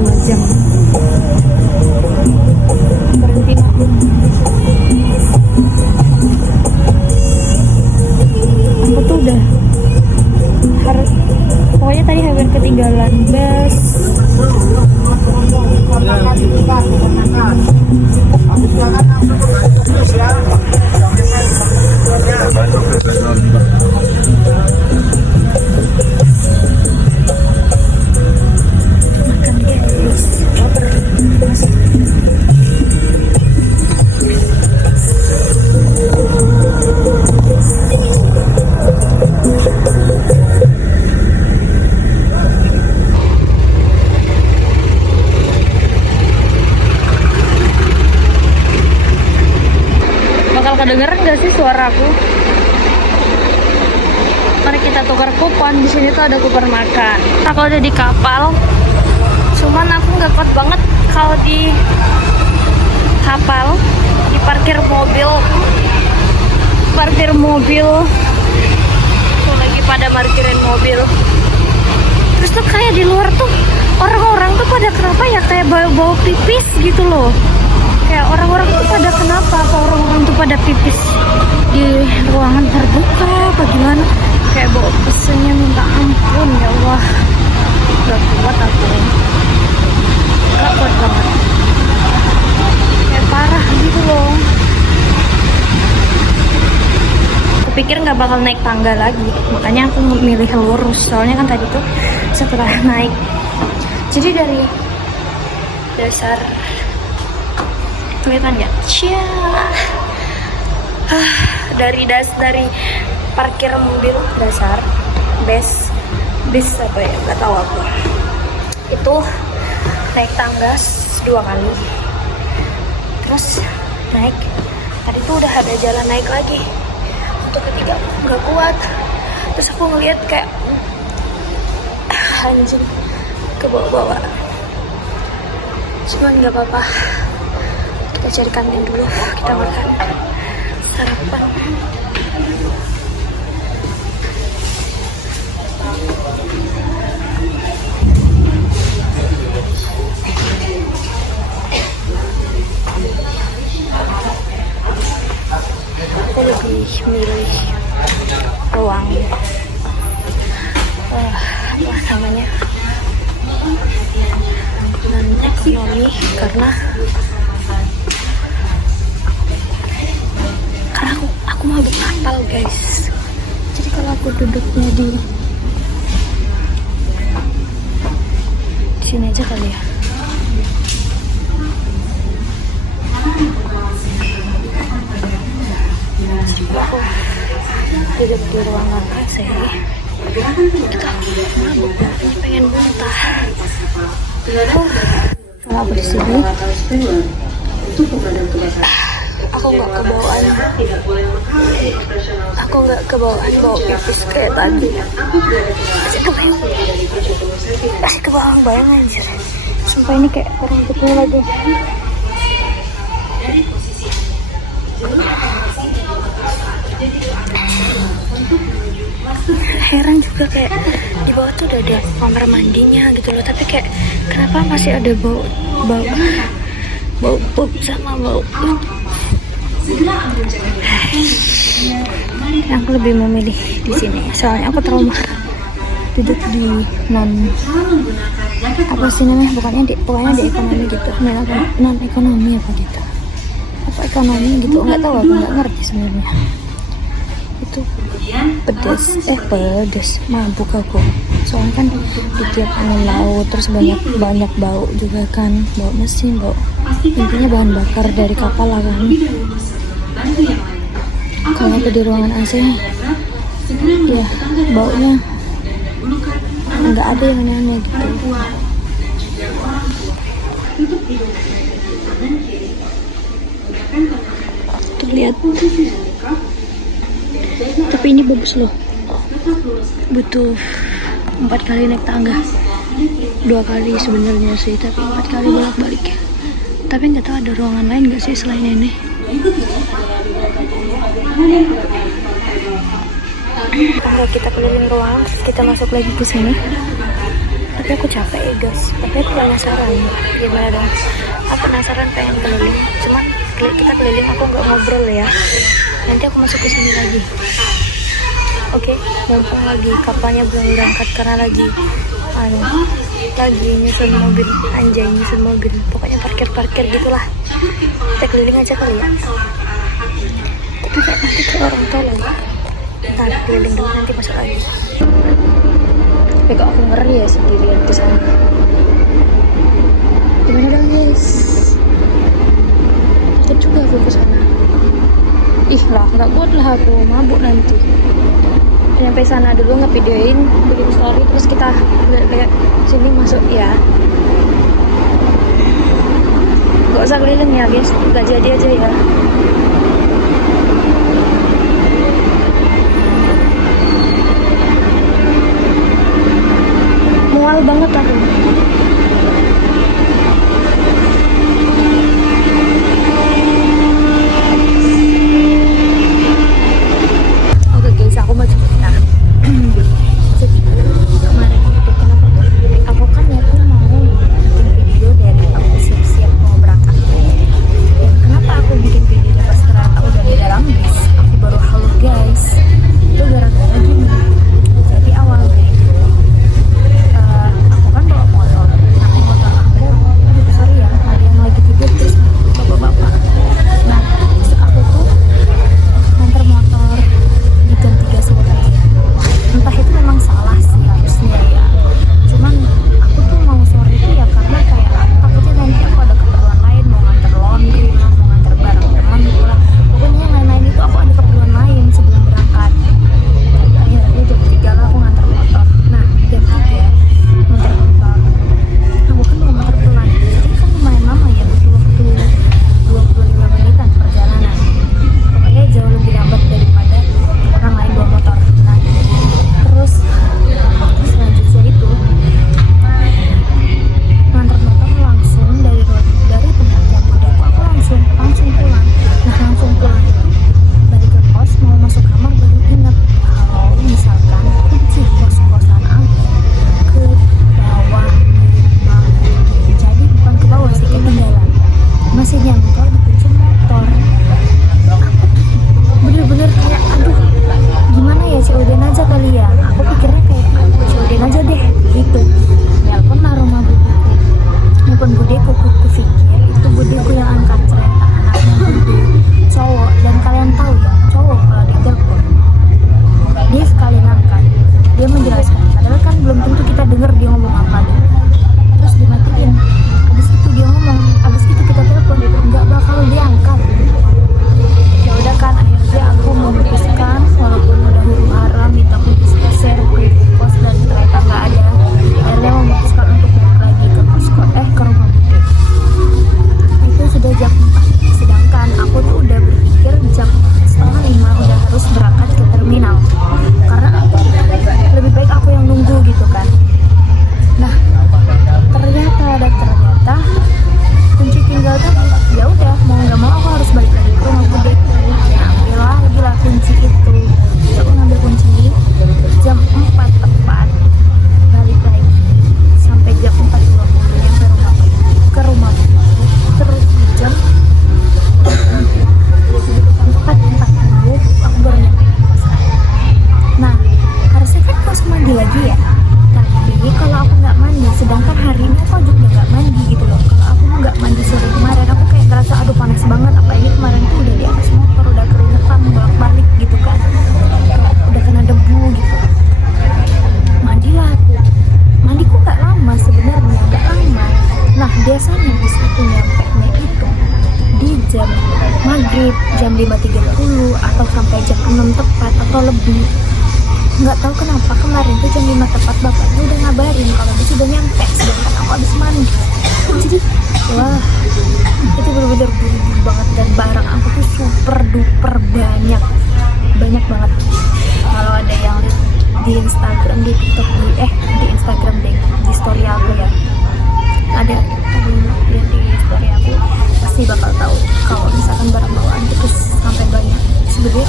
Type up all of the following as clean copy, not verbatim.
2 jam berhenti nggak? Aku tuh udah harus, pokoknya tadi hampir ketinggalan bus. Bakal kedengeran gak sih suaraku? Mari kita tukar kupon. Di sini tuh ada kupon makan. Aku udah di kapal, cuman aku nggak kuat banget kalau di kapal, di parkir mobil tuh lagi pada parkirin mobil. Terus tuh kayak di luar tuh orang-orang tuh pada kenapa ya, kayak bau pipis gitu loh. Kayak orang-orang tuh pada kenapa? Apa orang-orang tuh pada pipis di ruangan terbuka apa gimana? Kayak bau pesennya minta ampun, ya Allah. Gak kuat aku. Gak kuat banget. Kayak parah gitu loh. Aku pikir gak bakal naik tangga lagi, makanya aku milih lurus. Soalnya kan tadi tuh setelah naik, jadi dari dasar, kelihatan ya? Dari parkir mobil dasar, bis apa ya? Gak tahu aku. Itu naik tangga 2 kali. Terus naik. Tadi tuh udah ada jalan naik lagi. Untuk ketiga nggak kuat. Terus aku ngeliat kayak anjing ke bawah-bawah. Cuman nggak apa-apa. Kita cari kantin dulu, kita makan sarapan. Aku lebih milih ruang apa namanya, non ekonomi, karena aku mabuk kapal guys. Jadi kalau aku duduknya di sini aja kali ya. Aku duduk di ruangan AC. Kita mabuk, pengen muntah. Kalau aku di sini, aku nggak kebawaan bau pipis kayak tadi. Masih kebawaan bayang aja. Sumpah ini kayak orang kecil lagi. Heran juga, kayak di bawah tuh udah ada kamar mandinya gitu loh, tapi kayak kenapa masih ada bau pup sama bau. Aku lebih memilih di sini, soalnya aku trauma duduk di apa sih namanya, pokoknya di ekonomi gitu, non ekonomi apa gitu, apa ekonomi gitu, nggak tahu, aku nggak ngerti sebenarnya. Itu pedes, mabuk aku. Soalnya kan di tiap angin laut, terus banyak bau juga kan, bau mesin, bau intinya bahan bakar dari kapal lah kan. Kalau aku di ruangan AC ya baunya nggak ada yang aneh-aneh gitu. Tuh lihat, tapi ini bagus loh. Butuh 4 kali naik tangga, 2 kali sebenarnya sih, tapi 4 kali bolak-balik ya. Tapi nggak tahu ada ruangan lain nggak sih selain ini. Oke, kita keliling ruang, kita masuk lagi ke sini. tapi aku capek ya guys, tapi aku penasaran gimana dong. Aku penasaran pengen keliling, cuman kita keliling aku nggak ngobrol ya, nanti aku masuk ke sini lagi. Oke, mumpung lagi kapalnya belum berangkat karena lagi nyusun mobil, anjay nyusun mobil, pokoknya parkir gitulah. Kita keliling aja kali ya, tapi kayak nanti kayak orang tolong. Ntar keliling dulu nanti masuk lagi. Tapi kok aku ngeri ya sendirian di sana. Gimana dong guys? Ikut juga aku ke sana. Ih lah, nggak kuat lah aku, mabuk nanti. Sampai sana dulu ngevideoin, bikin story, terus kita lihat sini masuk ya. Gak usah keliling ya guys, gak jadi aja ya. Mual banget aku. Oke guys, aku mau cerita. Jadi kemarin itu kenapa aku kan niatnya mau bikin video dari aku siap-siap mau berangkat. Dan kenapa aku bikin video pas ternyata udah di dalam bis, aku baru halo guys. Itu gara-gara gini. Jadi awalnya itu aku kan bawa motor. Nah motor aku, aduh sorry ya, ada yang lagi tidur terus bapak-bapak. Nah terus aku tuh nganter motor di jam 3 sore. Entah itu memang salah sih harusnya ya, cuman aku tuh mau sore itu ya karena kayak takutnya nanti aku ada keperluan lain, mau nganter laundry lah, mau nganter barang teman gitu lah, pokoknya yang lain-lain itu aku ada keperluan lain sebelum berangkat. Akhirnya jam 3 lah aku nganter motor. Nah jam 3 nganter motor, aku kan bawa motor pelan, jadi kan lumayan lama ya, butuh waktu 25 menitan perjalanan, pokoknya jauh lebih lambat daripada orang lain bawa motor. Nah terus selanjutnya itu nganter motor langsung dari pendakian Budeku, aku langsung pulang. Nah langsung pulang itu balik ke kos, mau masuk kamar baru ingat kalau misalkan kunci kos-kosan aku ke bawah rumah. Jadi bukan ke bawah sih, ketinggalan, masih nyantol di kunci motor. Bener-bener kayak aduh gimana ya, COD aja kali ya, aku pikirnya kayak COD aja deh gitu. Nelpon lah rumah budeku, nelpon budeku, ku pikir itu budeku yang angkat, ternyata anaknya bude cowok. Dan kalian tahu ya, cowok kalau ditelepon dia sekali angkat, dia menjelaskan, padahal kan belum tentu kita dengar dia ngomong apa gitu. Terus dimatiin, habis itu dia ngomong, habis itu kita telepon, nggak bakal diangkat. Ya udah kan, akhirnya aku memutuskan walaupun udah huru-hara minta kunci geser ke pos dan ternyata nggak ada, akhirnya memutuskan untuk balik lagi ke ke rumah bude. Itu sudah jam 4, sedangkan aku tuh udah berpikir jam 4:30 udah harus berangkat ke terminal karena lebih baik aku yang nunggu gitu kan. Nah ternyata kunci tinggal tadi. Ya udah, mau nggak mau aku harus balik lagi ke rumah bude. Ambil lagi lah kunci itu. Aku ngambil kunci jam 4 tepat, balik lagi sampai jam 4:20 nyampe ke rumah bude. Terus jam 4:40 aku baru nyampe di kosan. Nah harusnya kan harus mandi lagi ya, tapi kalau aku nggak mandi, sedangkan hari ini aku juga nggak mandi gitu loh. Kalau aku nggak mandi sore kemarin, aku kayak ngerasa aduh panas banget, apalagi kemarin tuh udah di atas motor, udah keringetan bolak-balik gitu kan, udah kena debu gitu. Mandilah aku, mandiku nggak lama sebenarnya, nggak lama. Nah biasanya bis itu nyampe nya itu di jam maghrib, jam 5:30 atau sampai jam 6 tepat atau lebih. Nggak tahu kenapa kemarin tuh jam 5 tepat bapaknya udah ngabarin kalau dia sudah nyampe, sedangkan aku habis mandi. Jadi wah itu bener-bener buru-buru banget, dan barang aku tuh super duper banyak banget. Kalau ada yang lihat di Instagram, di TikTok, di Instagram deh, di story aku ya, ada lihat di story aku pasti bakal tahu kalau misalkan barang bawaan itu sampai banyak. Sebenarnya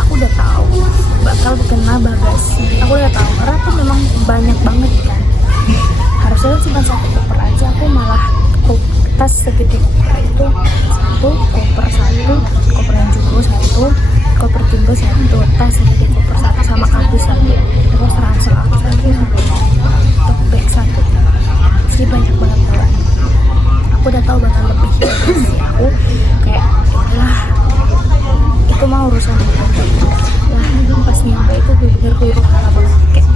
aku udah tahu bakal kena bagasi, aku udah tahu karena tuh memang banyak banget kan. tas segede koper itu satu, koper satu, koper yang jumbo satu, koper jumbo satu, tas segede koper satu sama kardus satu, terus ransel aku satu, tote bag satu. Sih banyak banget banget. Aku udah tahu bakal lebih sih aku kayak lah itu mah urusan aku lah. Pas nyampe itu bener-bener huru hara banget, kayak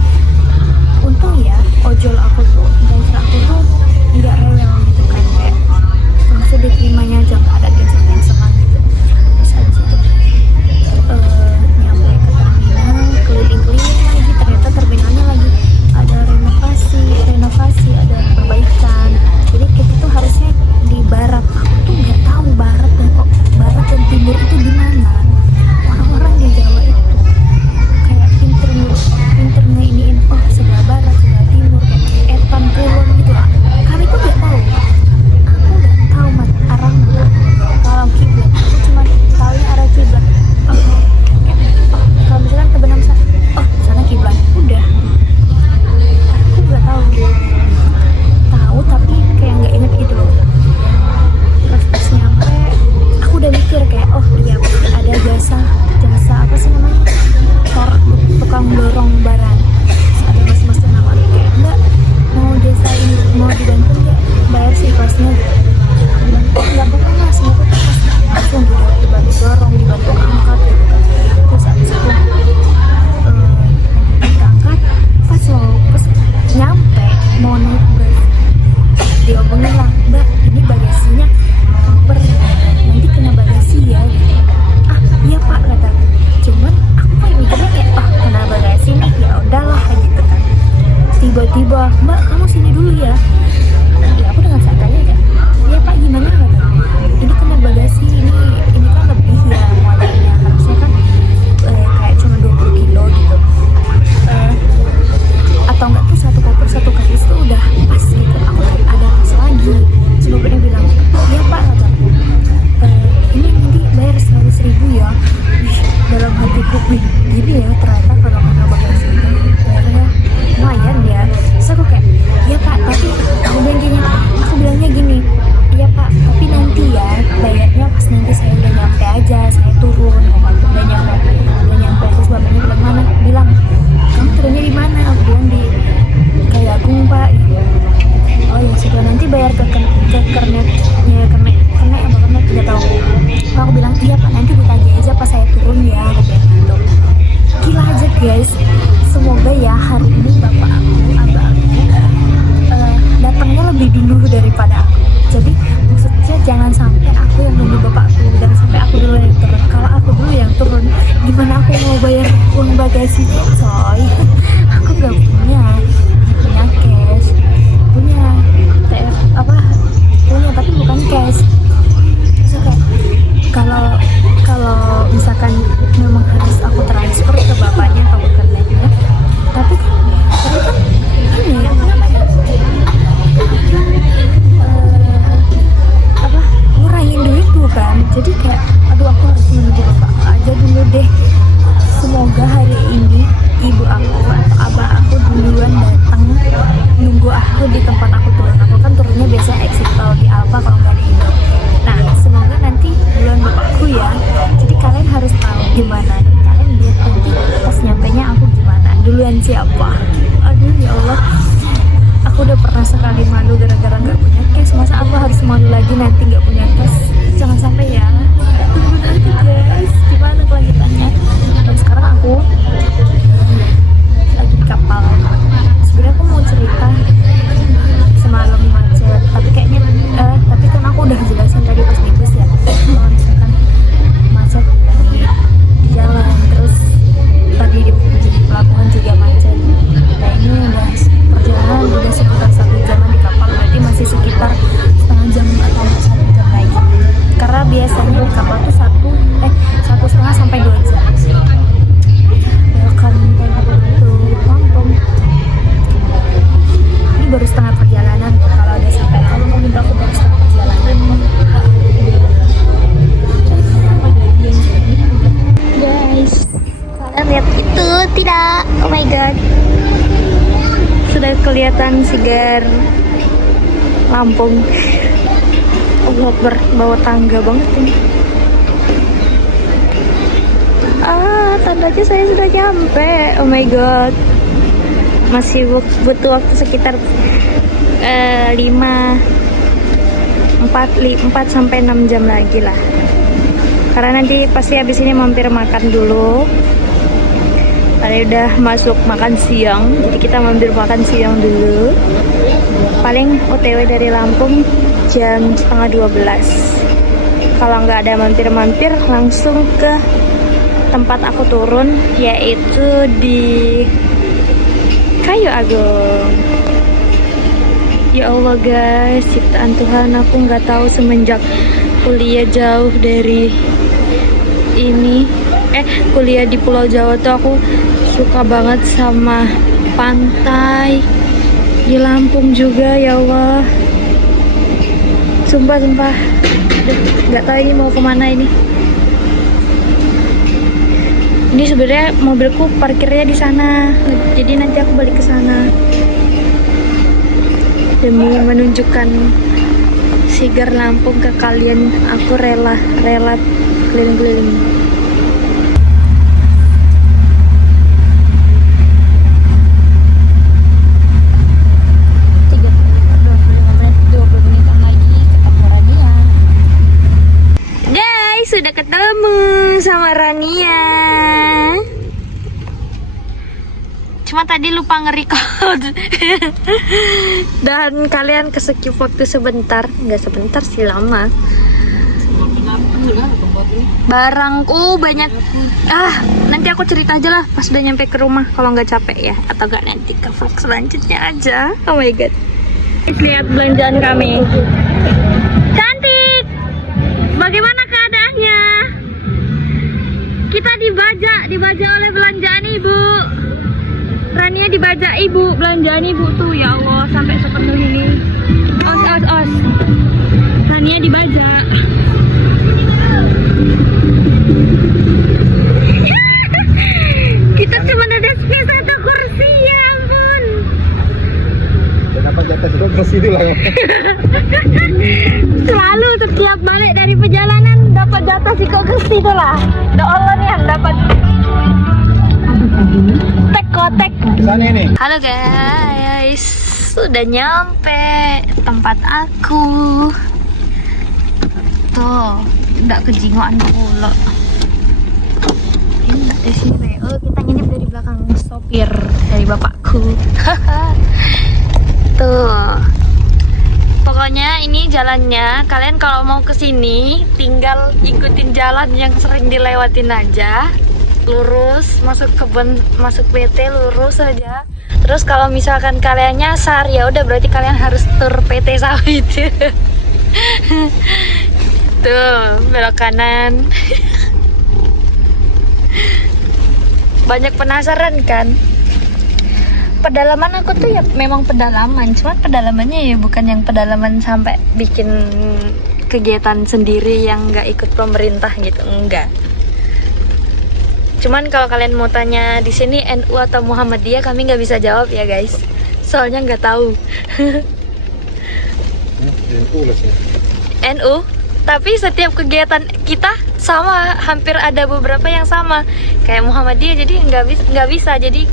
untung ya ojol aku tuh driver aku tuh nggak rewel gitu kan, kayak langsung diterimanya aja, nggak ada cancel-cancelan gitu. Terus habis itu nyampe ke terminal, keliling-keliling lagi, ternyata terminalnya lagi ada renovasi, ada perbaikan. Jadi kita tuh harusnya di barat, aku tuh nggak tahu barat dan kok barat dan timur itu di mana. Orang-orang di Jawa itu kayak pinter iniin, oh sebelah barat, sebelah timur, kayak etan kulon gitu lah. Kami tuh nggak tahu, aku nggak tahu arah mana kalau kiblat. Aku cuma tahu arah kiblat. Kalau misalkan ke Benam, oh sana kiblat, udah. Aku nggak tahu tapi kayak nggak inget gitu loh. Terus pas nyampe aku udah mikir kayak oh iya ada jasa apa sih namanya, tukang dorong barang. Ada mas-mas yang nawarin kayak enggak mau desain, mau dibantu nggak, bayar sih kelasnya gitu. Bilang nggak apa-apa mas, nggak apa-apa mas, langsung dibantu dorong, dibantu angkat gitu kan. Terus abis itu berangkat, pas nyampe mau naik bus diomongin lah, mbak ini bagasinya nanti kena bagasi ya gitu. Ah iya pak kata, cuman aku kayak mikirnya kayak kena bagasi nih, ya udahlah gitu kan. Tiba-tiba mbak kamu sini dulu ya, ya aku dengan santainya kan, iya pak gimana kata, ini kena bagasi, ini kan lebih ya muatannya, harusnya kan kayak cuma 20 kilo gitu, atau enggak tuh satu koper satu kardus tuh udah pas gitu. Aku kan ada tas lagi, sebelumnya bilang iya pak kataku, ini nanti bayar 100.000 ya. Dalam hatiku gini ya, ternyata kalau kena bagasi itu bayarnya lumayan ya. Terus aku kayak iya pak, tapi aku bilangnya gini, iya pak tapi nanti ya bayarnya pas nanti saya udah nyampe aja, saya turun udah nyampe. Terus bapaknya bilang mana, bilang kamu turunnya di mana, aku bilang di Kayagung pak. Oh ya sudah, nanti bayar ke kernetnya, kernet tidak tahu. Aku bilang iya pak, nanti ditagih aja pas saya turun ya, aku bilang gitu. Gila aja guys, semoga ya hari ini bapak aku, abah aku datangnya lebih dulu daripada aku. Jadi maksudnya jangan sampai aku yang nunggu bapakku, jangan sampai aku dulu yang turun. Kalau aku dulu yang turun, gimana aku mau bayar uang bagasinya coy. Aku gak punya cash, punya tapi bukan cash. So kayak kalau misalkan memang harus aku transfer ke bapaknya atau ke kernetnya, tapi kan ini apa namanya, ngurangin duit bukan. Jadi kayak aduh aku harus menuju bapak aja dulu deh. Semoga hari ini ibu aku atau abah aku duluan datang nunggu aku di tempat aku turun. Aku kan turunnya biasa exit tol di Alfa kalau nggak di Indo. Nah semoga nanti duluan bapakku ya. Jadi kalian harus tahu gimana nih, kalian lihat nanti pas nyampenya aku gimana, duluan siapa. Aduh ya Allah, aku udah pernah sekali malu gara-gara nggak punya cash, masa aku harus malu lagi nanti nggak punya cash. Jangan sampai ya. Tunggu nanti guys gimana kelanjutannya. Dan sekarang aku lagi di kapal. Sebenarnya aku mau cerita semalam macet, tapi kayaknya tapi kan aku udah jelasin tadi pas di bus ya, kalau misalkan macet di jalan, terus tadi di pelabuhan juga macet. Nah ini udah perjalanan udah sekitar 1 jam di kapal, berarti masih sekitar setengah jam atau 1 jam lagi, karena biasanya di kapal tuh 1,5 sampai 2 jam. Welcome to Lampung. Ini baru setengah perjalanan, kalau udah sampai Lampung itu aku baru setengah perjalanan. Guys, kalian lihat itu tidak? Oh my god, sudah kelihatan segar Lampung. Allah Akbar, bawa tangga banget ini. Tandanya saya sudah nyampe. Oh my god. Masih butuh waktu sekitar 4 sampai 6 jam lagi lah. Karena nanti pasti habis ini mampir makan dulu. Karena udah masuk makan siang, jadi kita mampir makan siang dulu. Paling OTW dari Lampung jam setengah 12. Kalau nggak ada mampir-mampir, langsung ke tempat aku turun, yaitu di Kayu Agung. Ya Allah guys, ciptaan Tuhan, aku nggak tahu semenjak kuliah jauh dari ini, kuliah di Pulau Jawa tuh aku suka banget sama pantai. Di Lampung juga, ya Allah. Sumpah. Nggak tahu ini mau kemana ini. Ini sebenarnya mobilku parkirnya di sana, jadi nanti aku balik ke sana demi menunjukkan sigar Lampung ke kalian. Aku rela keliling-keliling. Guys, sudah ketemu sama Rania. Cuma tadi lupa nge-record. Dan kalian ke-skip waktu sebentar. Nggak sebentar sih, lama. Barangku banyak. Nanti aku cerita aja lah pas udah nyampe ke rumah, kalau nggak capek ya. Atau nggak, nanti ke vlog selanjutnya aja. Oh my god. Lihat belanjaan kami. Cantik. Bagaimana keadaannya? Kita dibaja oleh belanjaan ibu. Rania dibajak ibu, belanjaan ibu tuh, ya Allah, sampai sepenuh ini. Os. Rania dibajak. Kita cuma ada space satu kursi, ya ampun. Kenapa jatah sudah kursi itu lah? Selalu setiap balik dari perjalanan dapat jatah si kursi itu lah. Ya Allah nih yang dapat. Kotek. Kesana ini. Halo guys, sudah nyampe tempat aku. Tuh, udah kejingoan pula. Ini di sini. Oh, kita nginep dari belakang sopir dari bapakku. Tuh. Pokoknya ini jalannya. Kalian kalau mau kesini, tinggal ikutin jalan yang sering dilewatin aja. Lurus masuk kebun, masuk PT, lurus saja. Terus kalau misalkan kalian nyasar, ya udah berarti kalian harus tur PT sawit. Tuh, belok kanan. Banyak penasaran kan? Pedalaman aku tuh ya memang pedalaman, cuman pedalamannya ya bukan yang pedalaman sampai bikin kegiatan sendiri yang nggak ikut pemerintah gitu, enggak. Cuman kalau kalian mau tanya di sini NU atau Muhammadiyah, kami nggak bisa jawab ya guys, soalnya nggak tahu. NU, tapi setiap kegiatan kita sama, hampir ada beberapa yang sama kayak Muhammadiyah, jadi nggak bisa, jadi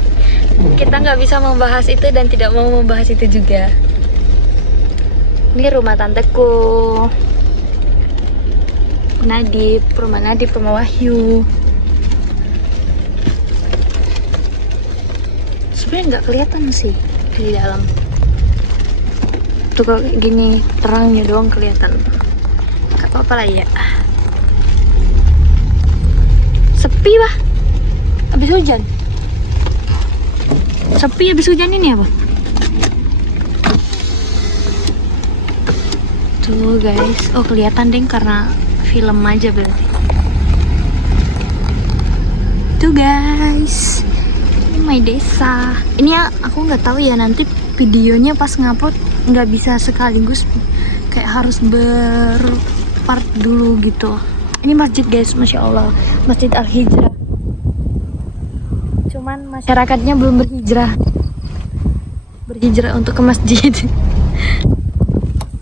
kita nggak bisa membahas itu dan tidak mau membahas itu juga. Ini rumah tanteku, Nadif, rumah Wahyu. Sebenarnya nggak kelihatan sih di dalam. Tuh kalau gini terangnya doang kelihatan. Nggak apa-apa lah ya. Sepi bah. Habis hujan. Sepi habis hujan ini apa? Tuh guys, oh kelihatan deh karena film aja berarti. Tuh guys. My desa ini ya, aku nggak tahu ya nanti videonya pas ngupload nggak bisa sekaligus, kayak harus berpart dulu gitu. Ini masjid guys, masya Allah, Masjid Al-Hijrah, cuman masyarakatnya belum berhijrah untuk ke masjid.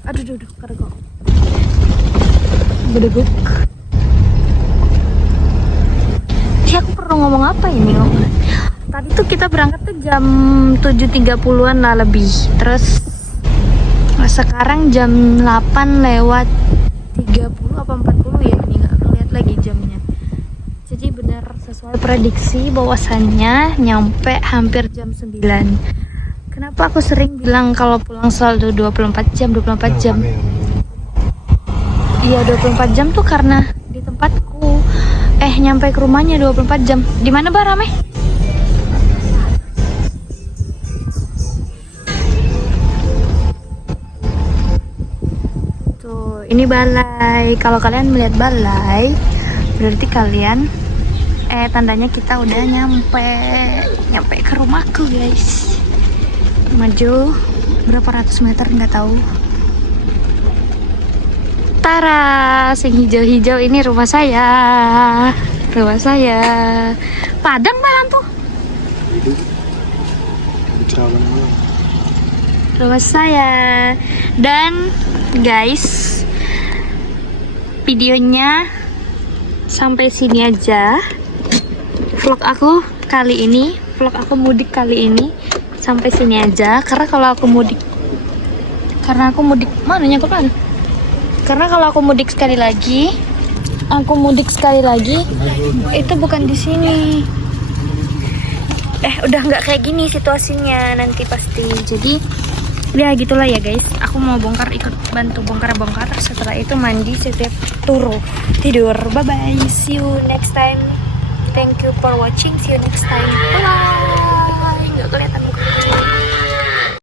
aduh kargo. bedebuk. Aku perlu ngomong apa ini? Tadi tuh kita berangkat tuh jam 7.30-an lah lebih. Terus sekarang jam 8 lewat 30 apa 40 ya, ini nggak ngeliat lagi jamnya. Jadi benar sesuai prediksi bahwasannya nyampe hampir jam 9. Kenapa aku sering bilang kalau pulang selalu 24 jam? Iya 24 jam tuh karena di tempatku nyampe ke rumahnya 24 jam. Di mana Mbak Rame? Tuh, ini balai. Kalau kalian melihat balai, berarti kalian tandanya kita udah nyampe ke rumahku, guys. Maju berapa ratus meter nggak tahu. Tara, sing hijau-hijau ini rumah saya. Padang malam tuh. Rumah saya. Dan guys, videonya sampai sini aja. Vlog aku mudik kali ini sampai sini aja. Karena kalau aku mudik mana nyangkut mana? Karena kalau aku mudik sekali lagi itu bukan di sini. Udah nggak kayak gini situasinya nanti pasti. Jadi ya gitulah ya guys. Aku mau ikut bantu bongkar. Setelah itu mandi, setiap tidur. Bye bye. See you next time. Thank you for watching. See you next time. Bye.